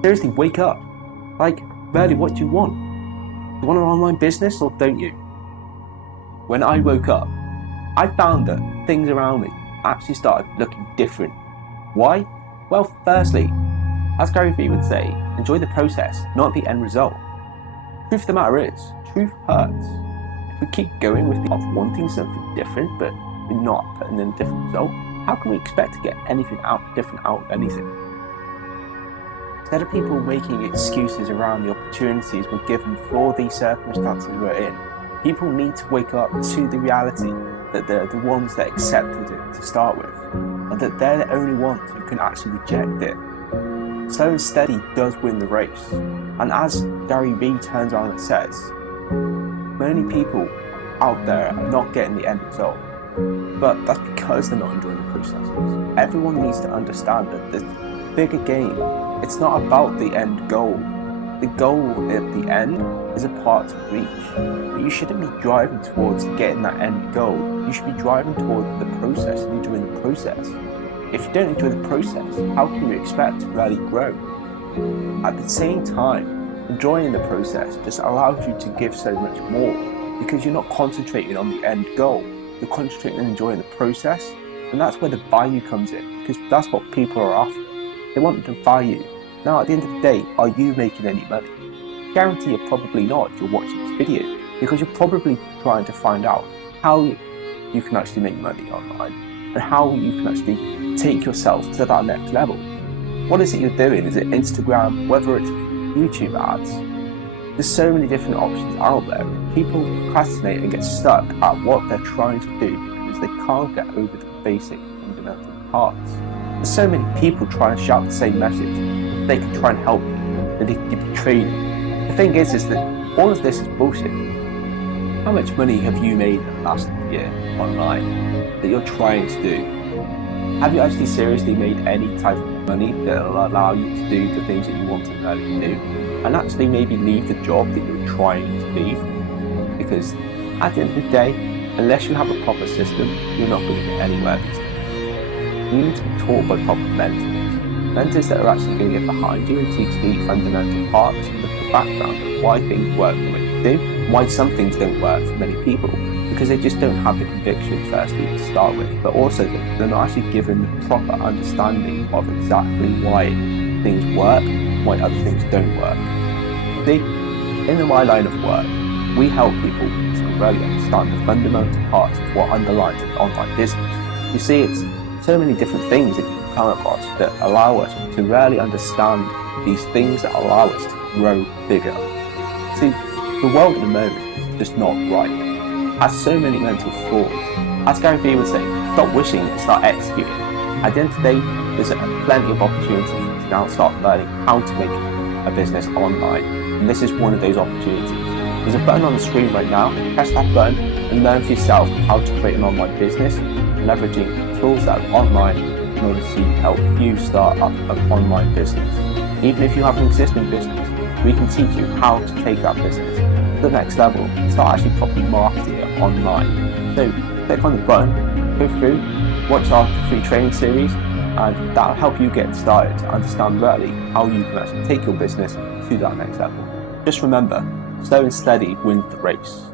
Seriously, wake up. Like, really, what do you want? Do you want an online business or don't you? When I woke up, I found that things around me actually started looking different. Why? Well, firstly, as Gary Vee would say, enjoy the process, not the end result. Truth of the matter is, truth hurts. If we keep going with the of wanting something different, but we're not putting in a different result, how can we expect to get anything different out of anything? Instead of people making excuses around the opportunities we're given for these circumstances we're in, people need to wake up to the reality that they're the ones that accepted it to start with, and that they're the only ones who can actually reject it. Slow and steady does win the race, and as Gary Vee turns around and says, many people out there are not getting the end result, but that's because they're not enjoying the processes. Everyone needs to understand that this bigger game, it's not about the end goal. The goal at the end is a part to reach, but you shouldn't be driving towards getting that end goal. You should be driving towards the process and enjoying the process. If you don't enjoy the process, how can you expect to really grow? At the same time, enjoying the process just allows you to give so much more, because you're not concentrating on the end goal. You're concentrating on enjoying the process, and that's where the value comes in, because that's what people are after. They want the value. Now, at the end of the day, are you making any money? I guarantee you're probably not if you're watching this video, because you're probably trying to find out how you can actually make money online and how you can actually take yourself to that next level. What is it you're doing? Is it Instagram? Whether it's YouTube ads? There's so many different options out there. People procrastinate and get stuck at what they're trying to do because they can't get over the basic fundamental parts. There's so many people trying to shout the same message. They can try and help you, that they can give you training. The thing is that all of this is bullshit. How much money have you made in the last year online that you're trying to do? Have you actually seriously made any type of money that will allow you to do the things that you want to really do? And actually maybe leave the job that you're trying to leave? Because at the end of the day, unless you have a proper system, you're not going to get anywhere these days. You need to be taught by proper mentors that are actually going to get behind you and teach the fundamental parts of the background of why things work the way they do, and why some things don't work for many people, because they just don't have the conviction firstly to start with, but also they're not actually given the proper understanding of exactly why things work, why other things don't work. See, in my line of work, we help people to really understand the fundamental parts of what underlies an online business. You see, it's so many different things that you can come across that allow us to really understand these things that allow us to grow bigger. See, the world at the moment is just not right. It has so many mental flaws. As Gary Vee would say, stop wishing and start executing. At the end of the day, there's plenty of opportunities to now start learning how to make a business online. And this is one of those opportunities. There's a button on the screen right now. Press that button and learn for yourself how to create an online business, leveraging tools that are online in order to help you start up an online business. Even if you have an existing business, we can teach you how to take that business to the next level and start actually properly marketing it online. So click on the button, go through, watch our free training series, and that'll help you get started to understand really how you can actually take your business to that next level. Just remember, slow and steady wins the race.